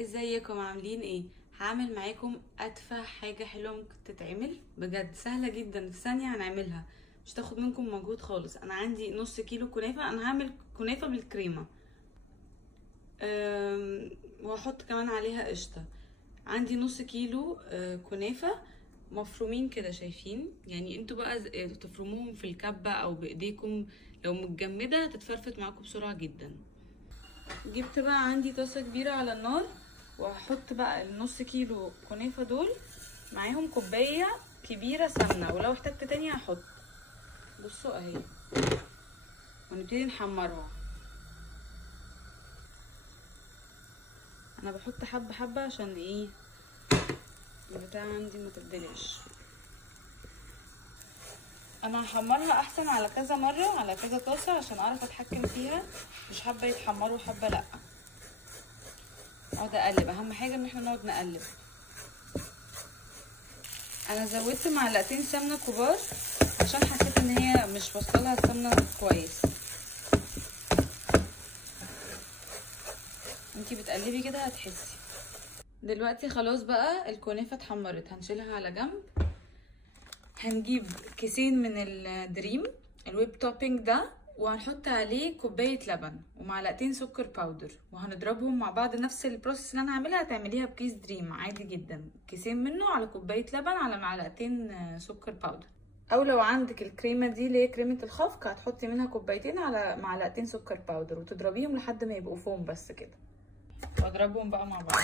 ازيكم عاملين ايه؟ هعمل معاكم اتفه حاجه حلوه ممكن تتعمل، بجد سهله جدا، في ثانيه هنعملها، مش تاخد منكم مجهود خالص. انا عندي نص كيلو كنافه، انا هعمل كنافه بالكريمه وهحط كمان عليها قشطه. عندي نص كيلو كنافه مفرومين كده، شايفين؟ يعني انتوا بقى تفرموهم في الكبه او بايديكم، لو متجمده هتتفرفت معاكم بسرعه جدا. جبت بقى عندي طاسه كبيره على النار، وهحط بقى النص كيلو كنافه دول معاهم كوبايه كبيره سمنه، ولو احتجت تاني هحط. بصوا اهي، ونبتدي نحمرها. انا بحط حبه حبه عشان ايه البتاع عندي ما تبدلش. انا هحمرها احسن على كذا مره، على كذا طاسه، عشان اعرف اتحكم فيها، مش حابه يتحمروا حبه لا. اقعد اقلب، اهم حاجه ان احنا نقعد نقلب. انا زودت معلقتين سمنه كبار عشان حسيت ان هي مش واصله السمنه كويس. انتي بتقلبي كده هتحسي. دلوقتي خلاص بقى الكنافه اتحمرت، هنشيلها على جنب. هنجيب كيسين من الدريم الويب توبينج ده، وهنحط عليه كوبايه لبن ومعلقتين سكر باودر، وهنضربهم مع بعض. نفس البروسيس اللي انا هعملها هتعمليها بكيس دريم عادي جدا، كيسين منه على كوبايه لبن على معلقتين سكر باودر. او لو عندك الكريمه دي اللي هي كريمه الخفق، هتحطي منها كوبايتين على معلقتين سكر باودر، وتضربيهم لحد ما يبقوا فوم بس كده. واضربهم بقى مع بعض.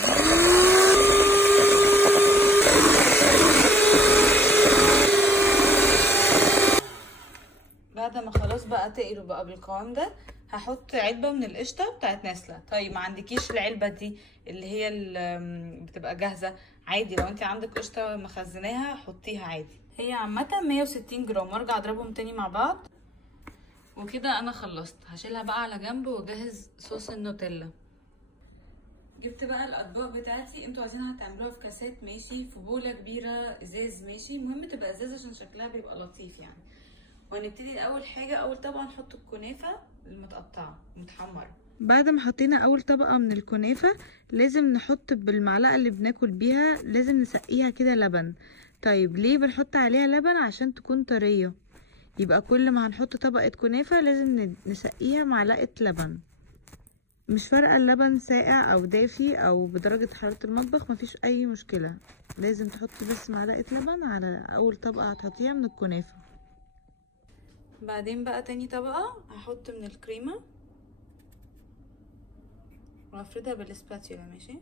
بعد ما خلاص بقى تقلوا بقى بالقوام ده، هحط علبه من القشطه بتاعت نسله. طيب ما عندكيش العلبه دي اللي هي اللي بتبقى جاهزه، عادي لو انت عندك قشطه مخزناها حطيها عادي. هي عامه 160 جرام، وارجع اضربهم تاني مع بعض. وكده انا خلصت، هشيلها بقى على جنب واجهز صوص النوتيلا. جبت بقى الاطباق بتاعتي، انتوا عايزينها تعملوها في كاسات ماشي، في بوله كبيره ازاز ماشي، المهم تبقى ازاز عشان شكلها بيبقى لطيف يعني. وهنبتدي اول حاجه، اول طبقه نحط الكنافه المتقطعه متحمره. بعد ما حطينا اول طبقه من الكنافه، لازم نحط بالمعلقه اللي بناكل بيها، لازم نسقيها كده لبن. طيب ليه بنحط عليها لبن؟ عشان تكون طريه. يبقى كل ما هنحط طبقه كنافه لازم نسقيها معلقه لبن. مش فارقه اللبن ساقع او دافي او بدرجه حراره المطبخ، مفيش اي مشكله، لازم تحطي بس معلقه لبن على اول طبقه هتحطيها من الكنافه. بعدين بقى تاني طبقة هحط من الكريمة وهفردها بالسباتيولا ماشي.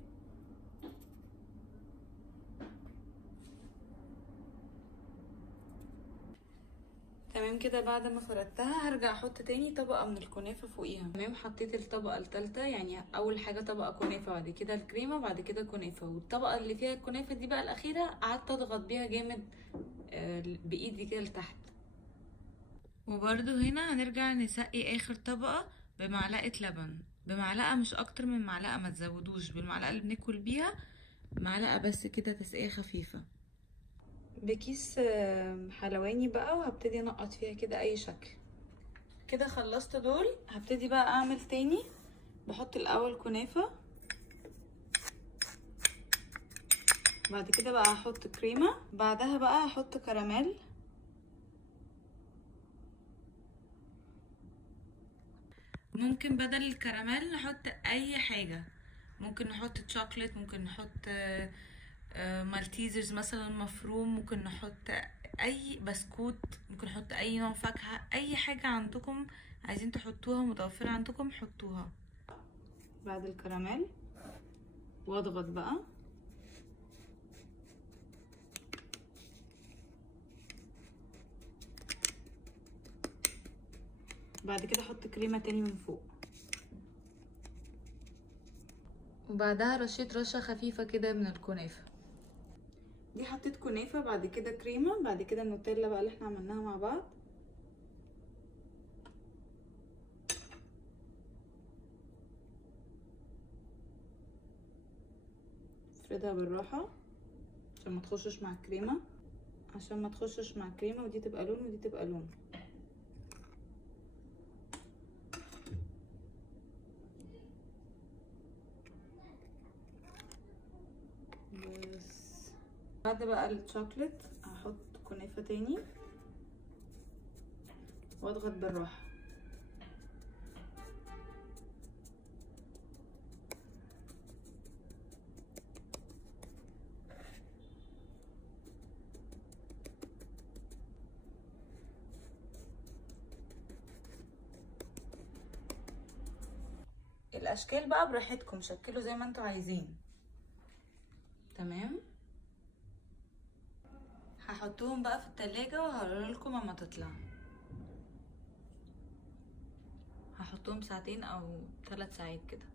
تمام كده. بعد ما فردتها هرجع احط تاني طبقة من الكنافة فوقيها. تمام، حطيت الطبقة التالتة، يعني اول حاجة طبقة كنافة، بعد كده الكريمة، بعد كده كنافة، والطبقة اللي فيها الكنافة دي بقى الاخيرة قعدت اضغط بيها جامد بايدي كده لتحت. وبرده هنا هنرجع نسقي اخر طبقة بمعلقة لبن، بمعلقة مش اكتر من معلقة، ما تزودوش، بالمعلقة اللي بناكل بيها، معلقة بس كده تسقية خفيفة. بكيس حلواني بقى، وهبتدي انقط فيها كده اي شكل. كده خلصت دول، هبتدي بقى اعمل تاني. بحط الاول كنافة، بعد كده بقى هحط كريمة، بعدها بقى هحط كراميل، ممكن بدل الكراميل نحط اي حاجة، ممكن نحط شوكليت، ممكن نحط مالتيزرز مثلا مفروم، ممكن نحط اي بسكوت، ممكن نحط اي نوع فاكهة، اي حاجة عندكم عايزين تحطوها متوفرة عندكم حطوها. بعد الكراميل واضغط بقى، بعد كده احط كريمة تاني من فوق، وبعدها رشيت رشة خفيفة كده من الكنافة. دي حطيت كنافة، بعد كده كريمة، بعد كده النوتيلا بقى اللي احنا عملناها مع بعض. افردها بالراحة عشان ما تخشش مع الكريمة، عشان ما تخشش مع الكريمة، ودي تبقى لون ودي تبقى لون. بعد بقى الشوكليت هحط كنافة تاني واضغط بالراحة. الاشكال بقى براحتكم، شكلوا زي ما انتوا عايزين. تمام، هحطهم بقى في التلاجة وهوريلكم اما تطلع. هحطهم ساعتين او 3 ساعات كده،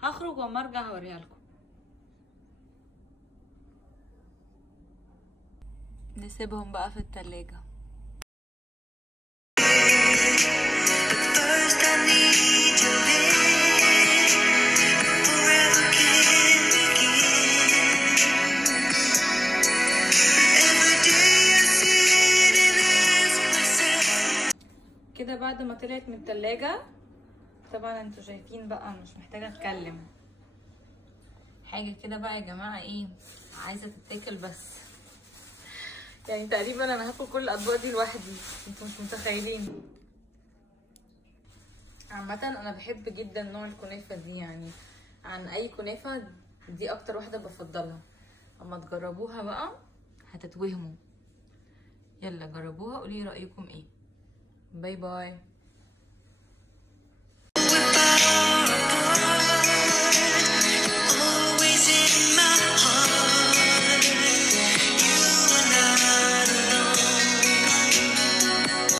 هخرج واما ارجع هوريها لكم. نسيبهم بقى في التلاجة. كده بعد ما طلعت من التلاجة، طبعا انتوا شايفين بقى مش محتاجة اتكلم. حاجة كده بقى يا جماعة ايه، عايزة تتاكل بس. يعني تقريبا انا هاكل كل الاطباق دي لوحدي، انتوا مش متخيلين. عامة انا بحب جدا نوع الكنافة دي، يعني عن اي كنافة دي اكتر واحدة بفضلها. اما تجربوها بقى هتتوهموا. يلا جربوها قولي رأيكم ايه. باي باي.